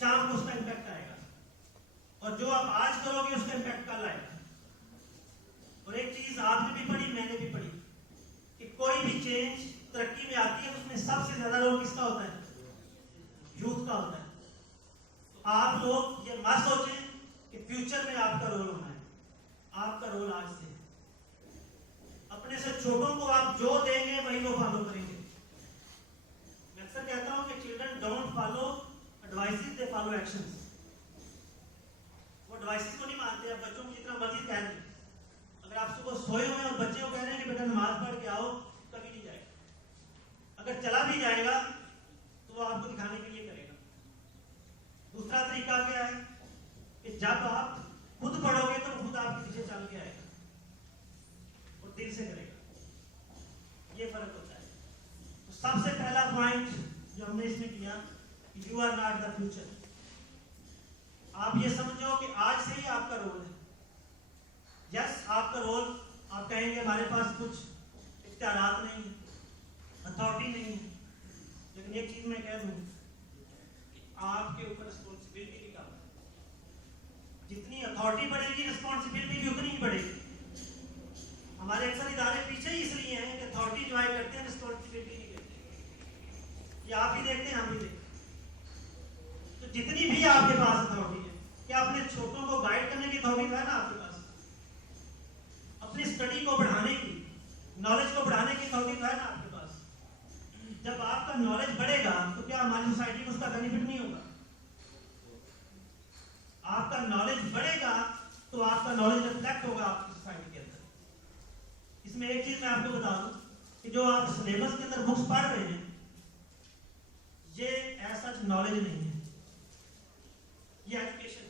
शाम को उसका इम्पैक्ट आएगा, और जो आप आज करोगे उसका इम्पैक्ट कल आएगा। और एक चीज आपने भी पढ़ी, मैंने भी पढ़ी, कि कोई भी चेंज तरक्की में आती है तो उसमें सबसे ज्यादा रोल किसका होता है? यूथ का होता है। तो आप लोग ये मत सोचें कि फ्यूचर में आपका रोल होना है, आपका रोल आज से। अपने से छोटों को आप जो देंगे वही वो फॉलो करेंगे। मैं अक्सर कहता हूं कि children don't follow advices, they follow actions. वो एडवाइसेस को नहीं मानते, आप बच्चों को जितना मर्जी कह दें। अगर आप सुबह सोए हुए और बच्चे को कह रहे हैं कि बेटा नमाज पढ़ के आओ, कभी नहीं जाएगा। अगर चला भी जाएगा तो वो आपको दिखाने के लिए करेगा। दूसरा तरीका क्या है कि जब आप खुद पढ़ोगे तो खुद आपके पीछे चल के आएगा और दिल से करेगा। ये फर्क होता है। तो सबसे पहला पॉइंट जो हमने इसमें किया, you are not the future. आप ये समझो कि आज से ही आपका रोल है। यस, आपका रोल, आप कहेंगे हमारे पास कुछ इख्तियारात नहीं है, अथॉरिटी नहीं है, लेकिन एक चीज मैं कह दूं कि आपके ऊपर रिस्पॉन्सिबिलिटी भी कम है। जितनी अथॉरिटी बढ़ेगी रिस्पॉन्सिबिलिटी भी उतनी ही बढ़ेगी। हमारे अक्सर इदारे पीछे ही इसलिए हैं कि अथॉरिटी इंजॉय करते हैं, रिस्पॉन्सिबिलिटी नहीं करते। ये आप भी देखते हैं, हम भी देखते हैं। तो जितनी भी आपके पास अथॉरिटी है, क्या अपने छोटों को गाइड करने की अथॉरिटी है ना आपके पास? अपनी स्टडी को बढ़ाने की, नॉलेज को बढ़ाने की अथॉरिटी है ना आपके पास? जब आपका नॉलेज बढ़ेगा तो क्या हमारी सोसाइटी को उसका बेनिफिट नहीं होगा? आपका नॉलेज बढ़ेगा तो आपका नॉलेज रिफ्लेक्ट होगा आपकी सोसाइटी के अंदर। इसमें एक चीज मैं आपको बता दूं कि जो आप सिलेबस के अंदर बुक्स पढ़ रहे हैं, ये ऐसा नॉलेज नहीं है, ये एजुकेशन है।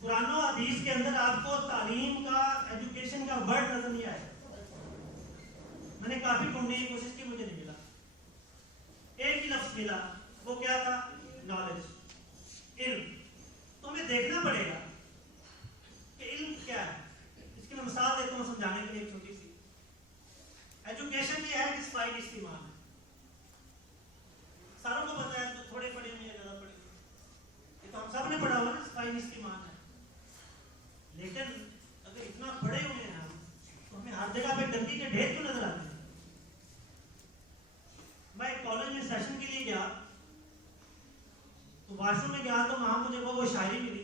कुरानो हदीस के अंदर आपको तालीम का, एजुकेशन का वर्ड नजर नहीं आएगा। मैंने काफी ढूंढने की कोशिश की, मुझे नहीं मिला। एक ही लफ्ज मिला, वो क्या था? नॉलेज, इल्म। तो हमें देखना पड़ेगा कि इल्म क्या है। इसकी मैं मिसाल देता हूं समझाने के लिए, एक छोटी सी। एजुकेशन ये है कि सफाई किसकी मान है। सारों को पता है, तो थोड़े पढ़े हुए हैं, ज्यादा पढ़े हुए, ये तो हम सब ने पढ़ा हुआ ना, सफाई किसकी मान है। लेकिन अगर इतना पढ़े हुए हैं हम, तो हमें हर जगह पे गंदगी के ढेर क्यों नजर आते हैं? मैं एक कॉलेज में सेशन के लिए गया, तो वॉशरूम में गया तो वहां मुझे वो शायरी मिली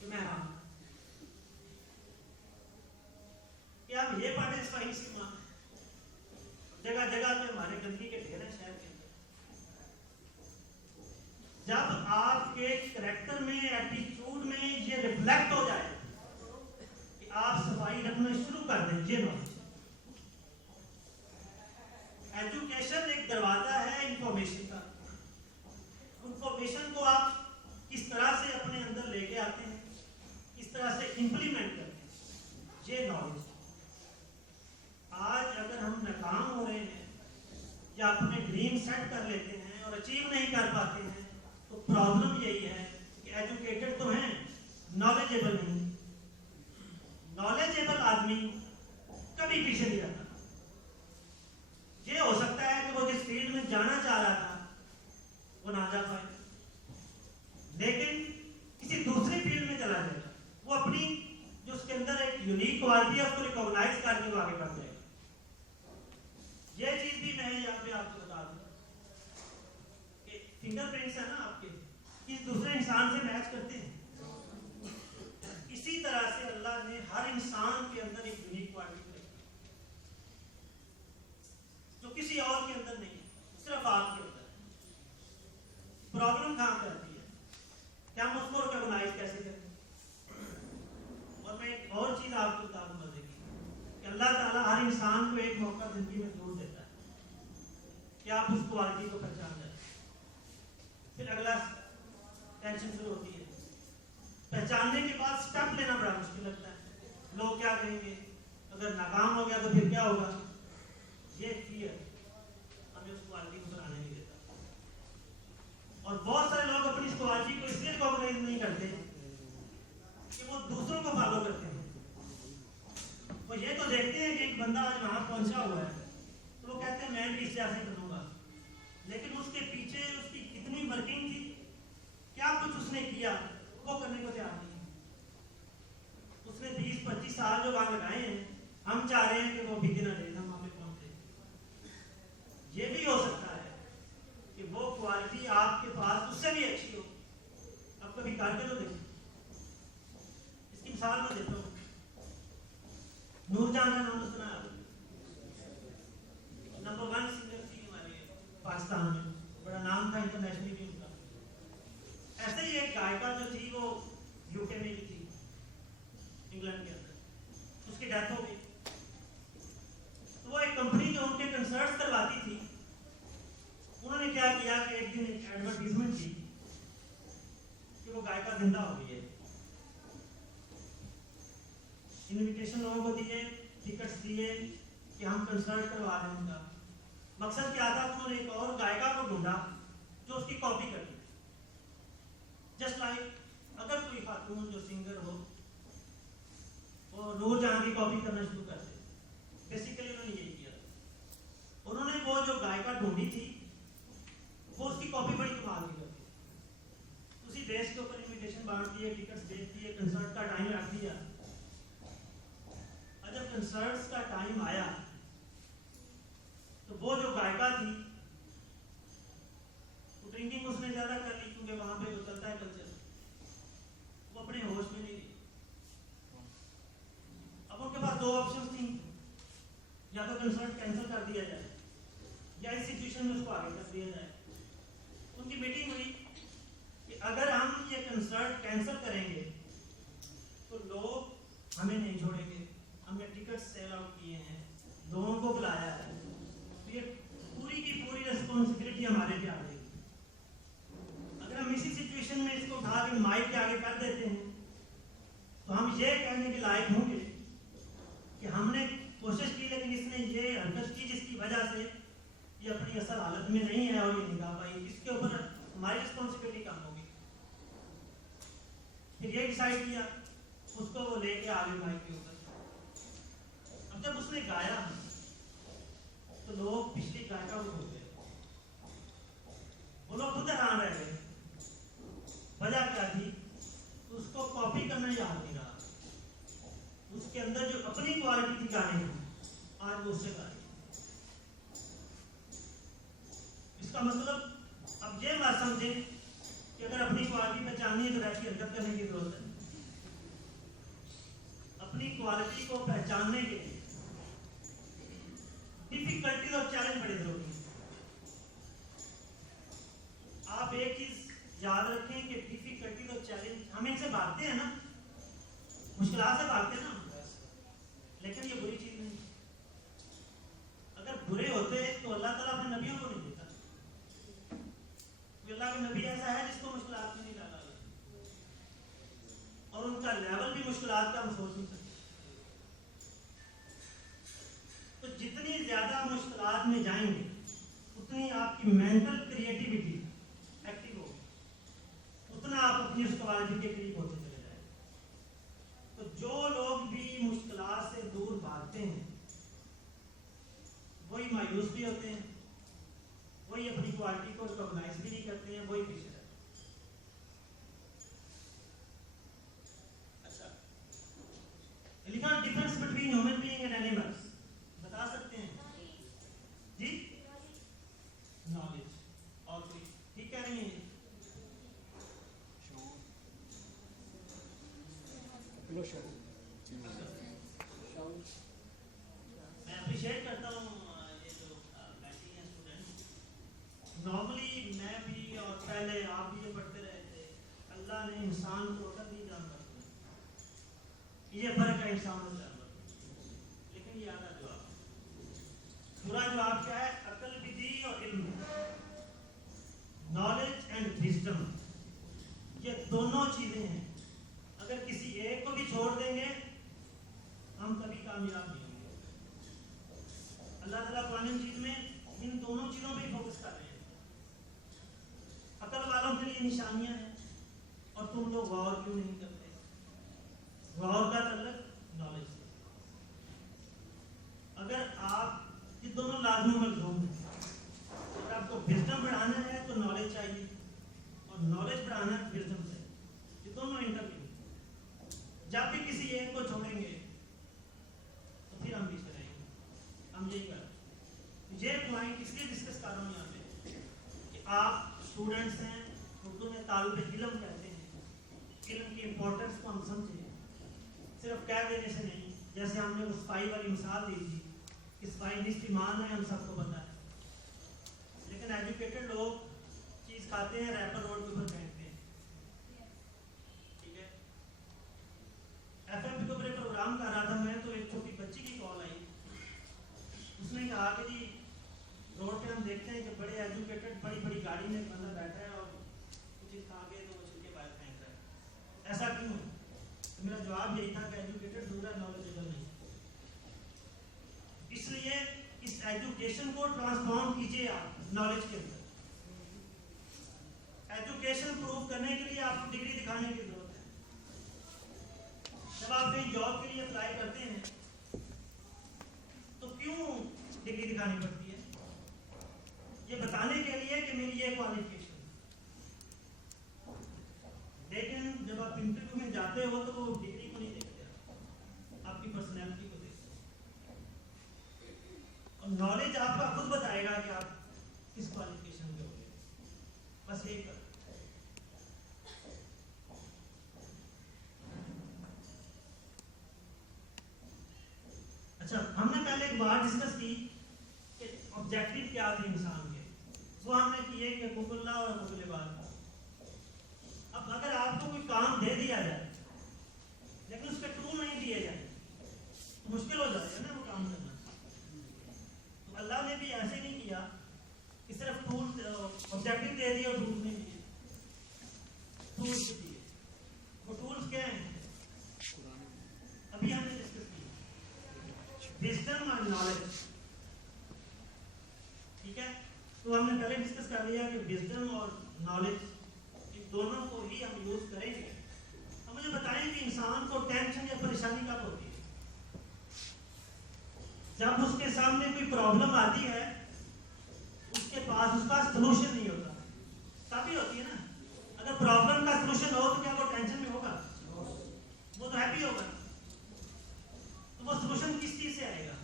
कि मैं हाँ कि आप ये पढ़े सफाई किसकी मान। जगह जगह पे हमारे गंदगी के ढेर हैं शहर के अंदर। जब आपके कैरेक्टर में, एटीट्यूड में ये रिफ्लेक्ट हो जाए कि आप सफाई रखना शुरू कर दें, ये नॉलेज। एजुकेशन एक दरवाजा है इंफॉर्मेशन का। इंफॉर्मेशन को आप किस तरह से अपने अंदर लेके आते हैं, किस तरह से इंप्लीमेंट करते हैं, ये नॉलेज। आज अगर हम नाकाम हो रहे हैं या अपने ड्रीम सेट कर लेते हैं और अचीव नहीं कर पाते हैं, तो प्रॉब्लम यही है कि एजुकेटेड तो हैं, नॉलेजेबल नहीं। नॉलेजेबल आदमी कभी पीछे नहीं रहता। ये हो सकता है कि वो जिस फील्ड में जाना चाह रहा था वो ना जा पाए, लेकिन किसी दूसरी फील्ड में चला जाएगा। वो अपनी जो उसके अंदर एक यूनिक क्वालिटी है उसको रिकॉग्नाइज करके वो आगे बढ़ जाएगा। ये चीज भी मैं यहाँ पे आपको बता दूं कि फिंगरप्रिंट्स है ना आपके, किस दूसरे इंसान से मैच करते हैं। इसी तरह से अल्लाह ने हर इंसान के अंदर एक यूनिक क्वालिटी रखी जो किसी और के अंदर नहीं है, सिर्फ आपके अंदर। प्रॉब्लम कहां पे आती है कि हम उसको रिकॉग्नाइज कैसे करें। और मैं एक और चीज आपको बता दूं मजे की, कि अल्लाह ताला हर इंसान को एक मौका जिंदगी में जरूर देता है कि आप उस क्वालिटी को पहचान जाए। फिर अगला टेंशन शुरू होती है। पहचानने के बाद स्टेप लेना बड़ा मुश्किल लगता है। लोग क्या कहेंगे, अगर नाकाम हो गया तो फिर क्या होगा। ये फियर हमें उस क्वालिटी को बनाने नहीं देता। और बहुत सारे लोग अपनी इस क्वालिटी को इसलिए रिकॉग्नाइज नहीं करते कि वो दूसरों को फॉलो करते हैं। वो ये तो देखते हैं कि एक बंदा आज वहां पहुंचा हुआ है, तो वो कहते हैं मैं भी इससे ऐसे करूंगा, लेकिन उसके पीछे उसकी कितनी साल जो वहां लगाए हैं, हम चाह रहे हैं कि वो भी ना दे, हम वहां पे पहुंचे। ये भी हो सकता है कि वो क्वालिटी आपके पास उससे भी अच्छी हो। अब कभी करके तो देखिए। इसकी मिसाल मैं देता हूँ, नूरजहां का नाम तो सुना है, नंबर 1 सिंगर थी हमारे पाकिस्तान में, बड़ा नाम था इंटरनेशनली भी उनका। ऐसे ही एक गायिका जो थी वो यूके में भी थी, इंग्लैंड के अंदर, उसकी डेथ हो गई। तो वो एक कंपनी जो उनके कंसर्ट्स करवाती थी, उन्होंने क्या किया कि एक दिन एक एडवर्टीजमेंट की कि वो गायिका जिंदा हो गई है। इनविटेशन लोगों को दिए, टिकट्स दिए कि हम कंसर्ट करवा रहे हैं उनका। मकसद क्या था, उन्होंने एक और गायिका को ढूंढा जो उसकी कॉपी कर दी। जस्ट लाइक अगर कोई खातून जो सिंगर हो वो नूरजहां की कॉपी करना शुरू कर दे, बेसिकली उन्होंने यही किया। उन्होंने वो जो गायिका ढूंढी थी वो उसकी कॉपी बड़ी कमाल की करती, उसी बेस के ऊपर इनविटेशन बांट दिए, टिकट्स दे दिए, कंसर्ट का टाइम रख दिया। जब कंसर्ट्स का टाइम आया तो वो जो गायिका थी वो ड्रिंकिंग उसने ज्यादा कर ली, क्योंकि वहां पे जो चलता है कल्चर, वो अपने होश में नहीं रही। अब उनके पास दो ऑप्शन थी, या तो कंसर्ट कैंसिल कर दिया जाए या इस सिचुएशन में उसको आगे कर दिया जाए। उनकी मीटिंग हुई कि अगर हम ये कंसर्ट कैंसिल करेंगे तो लोग हमें नहीं छोड़ेंगे, हमने टिकट सेल आउट किए हैं, लोगों को बुलाया है, तो ये पूरी की पूरी रिस्पॉन्सिबिलिटी हमारे पे आ जाएगी। अगर हम इसी सिचुएशन में इसको उठा के माइक के आगे कर देते हैं तो हम ये कहने के लायक होंगे कि हमने कोशिश की लेकिन इसने ये हरकत की जिसकी वजह से ये अपनी असल हालत में नहीं है और ये नहीं गा पाई, इसके ऊपर हमारी रिस्पॉन्सिबिलिटी कम होगी। फिर ये डिसाइड किया, उसको वो लेके आगे माइक के ऊपर। अब जब उसने गाया तो लोग पिछली गायिका को भूल गए, वो लोग खुद हैरान रह गए। वजह क्या थी, उसको कॉपी करना याद नहीं रहा, उसके अंदर जो अपनी क्वालिटी थी गाने की, आज वो उससे गा रही। इसका मतलब अब ये बात समझे कि अगर अपनी क्वालिटी पहचाननी है तो ऐसी हरकत करने की जरूरत है। अपनी क्वालिटी को पहचानने के लिए डिफिकल्टीज और चैलेंज बड़े जरूरी हैं। आप एक चीज याद रखें कि डिफिकल्टीज और चैलेंज, हम इनसे भागते हैं ना, मुश्किलात से भागते हैं ना, लेकिन ये बुरी चीज नहीं। अगर बुरे होते तो अल्लाह ताला अपने नबियों को नहीं देता। अल्लाह के नबी ऐसा है जिसको मुश्किलात में नहीं डाला, और उनका लेवल भी मुश्किलात का हम सोच नहीं सकते। तो जितनी ज्यादा मुश्किलात में जाएंगे उतनी आपकी मेंटल क्रिएटिविटी एक्टिव होगी, उतना आप अपनी उस क्वालिटी के करीब होते चले जाएंगे। तो जो लोग भी मुश्किलात से दूर भागते हैं वही मायूस भी होते हैं, वही अपनी क्वालिटी को रिकॉग्नाइज भी नहीं करते हैं, वही पीछे रहते हैं। अच्छा, लिखा difference between human being and animals, बता सकते हैं जी? नॉलेज, और कोई ठीक कह रही है? मैं अप्रिशिएट करता हूँ ये जो बैठी हैं स्टूडेंट। नॉर्मली मैं भी और पहले आप भी ये पढ़ते रहे थे, अल्लाह ने इंसान को अकल दी, जानवर को। ये फर्क है इंसान और जानवर। लेकिन ये आधा जवाब, पूरा जवाब क्या है? अकल भी दी और इल्म, नॉलेज एंड विजडम, ये दोनों चीजें हैं। अगर किसी एक को भी छोड़ देंगे हम कभी कामयाब नहीं होंगे। अल्लाह ताला कुरान मजीद में इन दोनों चीजों पे फोकस कर रहे हैं। अकल वालों के लिए निशानियां हैं और तुम लोग गौर क्यों नहीं करते? गौर का तल्लुक नॉलेज से। अगर आप ये दोनों लाजमी मलजूम हैं, अगर आपको विजडम बढ़ाना है तो नॉलेज चाहिए, और नॉलेज बढ़ाना है विजडम से। ये दोनों इंटरलिंक। जब भी किसी एक को छोड़ेंगे आप स्टूडेंट्स हैं, उर्दू में तालिब इल्म कहते हैं। इल्म की इम्पोर्टेंस को हम समझें, सिर्फ कह देने से नहीं। जैसे हमने उस स्पाई वाली मिसाल दी थी कि स्पाई निस्फ ईमान है, हम सबको पता है, लेकिन एजुकेटेड लोग चीज़ खाते हैं, रैपर रोड के ऊपर फेंकते हैं। ठीक है, एफएम के ऊपर एक प्रोग्राम कर रहा था मैं, तो एक छोटी बच्ची की कॉल आई। उसने कहा कि जी रोड पे हम देखते हैं कि बड़े एजुकेटेड बड़ी बड़ी गाड़ी में एक बंदा बैठा है और कुछ चीज़ खा के तो वो छिलके बाहर फेंक रहा है, ऐसा क्यों है? तो मेरा जवाब यही था कि एजुकेटेड दूसरा नॉलेजेबल नहीं। इसलिए इस एजुकेशन को ट्रांसफॉर्म कीजिए आप नॉलेज के अंदर। एजुकेशन प्रूव करने के लिए आपको डिग्री दिखाने की जरूरत है। जब आप कहीं जॉब के लिए अप्लाई करते हैं तो क्यों डिग्री दिखानी पड़ती है? ये बताने के लिए कि मेरी ये क्वालिफिकेशन। लेकिन जब आप इंटरव्यू में जाते हो तो वो डिग्री को नहीं देखते, आपकी पर्सनैलिटी को देखते। और नॉलेज आपका खुद बताएगा कि आप किस क्वालिफिकेशन के होंगे। बस यही कर। अच्छा, हमने पहले एक बात डिस्कस की कि ऑब्जेक्टिव क्या थे इंसान के। वो हमने किए कि हुकुकुल्लाह और हुकुकुल इबाद। अब अगर आपको कोई काम दे दिया जाए लेकिन उसके टूल नहीं दिए जाए तो मुश्किल हो जाएगा ना वो काम करना। तो अल्लाह ने भी ऐसे नहीं किया कि सिर्फ टूल ऑब्जेक्टिव दे दिए और टूल नहीं दिए। टूल्स दिए। वो टूल्स क्या हैं? अभी हमने डिस्कस किया, विजडम और नॉलेज। ठीक है, तो हमने पहले डिस्कस कर लिया कि विजडम और नॉलेज दोनों को ही हम यूज करेंगे। अब मुझे बताएं कि इंसान को टेंशन या परेशानी कब होती है? जब उसके सामने कोई प्रॉब्लम आती है, उसके पास उसका सलूशन नहीं होता, तभी होती है ना। अगर प्रॉब्लम का सलूशन हो तो क्या वो टेंशन में होगा? वो तो हैप्पी होगा। तो वो सलूशन किस चीज से आएगा?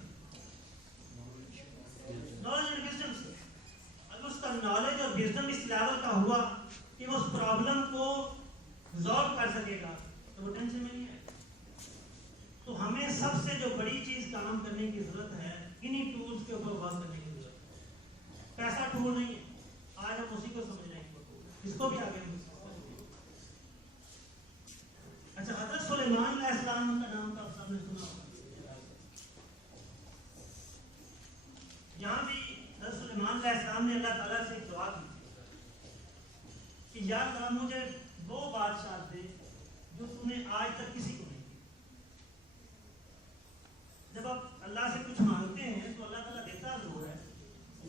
नॉलेज एंड विजडम से। अगर उसका नॉलेज और विजडम इस लेवल का हुआ कि वो उस प्रॉब्लम को रिजॉल्व कर सकेगा तो वो टेंशन में नहीं आएगा। तो हमें सबसे जो बड़ी चीज काम करने की जरूरत है, इन्हीं टूल्स के ऊपर वर्क करने की जरूरत है। पैसा टूल नहीं है, आज हम उसी को समझ रहे हैं, इसको भी आगे हम समझेंगे। अच्छा, हज़रत सुलेमान अलैहिस्सलाम का नाम तो आप सबने सुना होगा। यहाँ भी हज़रत सुलेमान अलैहिस्सलाम ने अल्लाह ताला से एक दुआ की कि या अल्लाह मुझे वो बादशाह दे जो तूने आज तक किसी को नहीं दी। जब आप अल्लाह से कुछ मांगते हैं तो अल्लाह ताला देता जरूर है,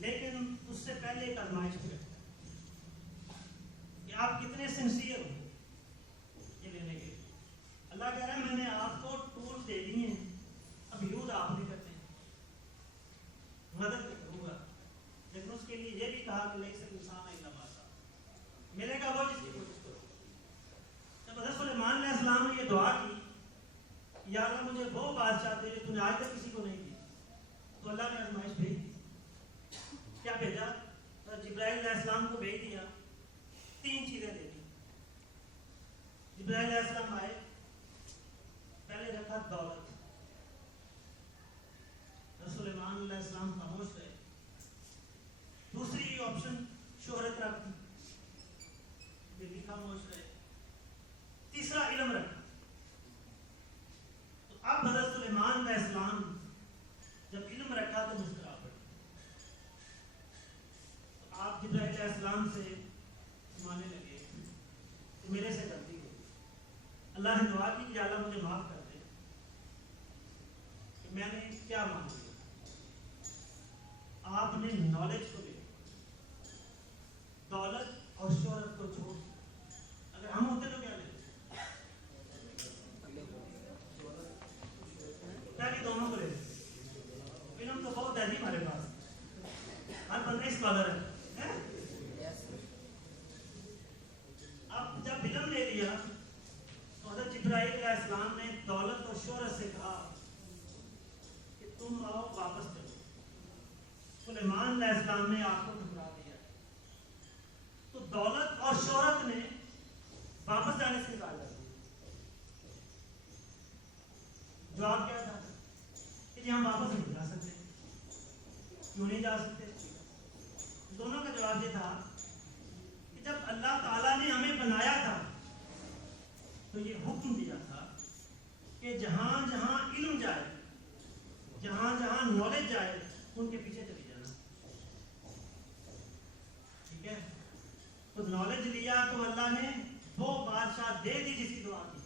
लेकिन उससे पहले एक आजमाइश भी रखता है कि आप कितने सिंसियर हो ये लेने के। अल्लाह कह रहा है मैंने आपको टूल दे दिए हैं, अब यूज आप नहीं करते हैं, मदद करूंगा, लेकिन उसके लिए ये भी कहा कि नहीं सिर्फ इंसान मिलेगा वो जिसकी कोशिश करो। जब हज़रत सुलेमान अलैहिस्सलाम ने ये दुआ की, या अल्लाह मुझे वो बादशाह दे जो तूने आज तक किसी को नहीं दी, तो अल्लाह ने आजमाइश भेज। क्या भेजा? तो जिब्राइल अलैहिस्सलाम को भेज दिया, 3 चीजें दे दी। जिब्राइल अलैहिस्सलाम आए, पहले रखा दौलत। सुलेमान अलैहिस्सलाम खामोश रहे। दूसरी ऑप्शन शोहरत रख दी, खामोश रहे। तीसरा इल्म रखा। तो अब हज़रत सुलेमान अलैहिस्सलाम जब इल्म रखा तो मुस्कुरा पड़े। तो आप जिब्राइल अलैहिस्सलाम से मांगने लगे कि मेरे से गलती हो। अल्लाह ने दुआ की कि अल्लाह मुझे माफ कर दे कि मैंने क्या मांग लिया। आपने नॉलेज को ले, दौलत और शोहरत को छोड़। अगर हम होते तो क्या लेते? पहले दोनों को ले लेते। फिल्म तो बहुत है हमारे पास, हर बंदा इस कदर है। अब जब फिल्म ले लिया तो हज़रत जिब्राइल अलैहिस्सलाम ने दौलत और शोहरत से कहा कि तुम आओ वापस चलो। सुलेमान अलैहिस्सलाम ने आपको ठुकरा दिया। दौलत और शोहरत ने वापस जाने से इनकार कर दिया। जवाब क्या था कि जी हम वापस नहीं जा सकते। क्यों नहीं जा सकते? दोनों का जवाब ये था कि जब अल्लाह ताला ने हमें बनाया था तो ये हुक्म दिया था कि जहां जहां इल्म जाए, जहां जहां नॉलेज जाए, उनके पीछे चले जाना। ठीक है, तो नॉलेज लिया तो अल्लाह ने वो बादशाह दे दी जिसकी दुआ की।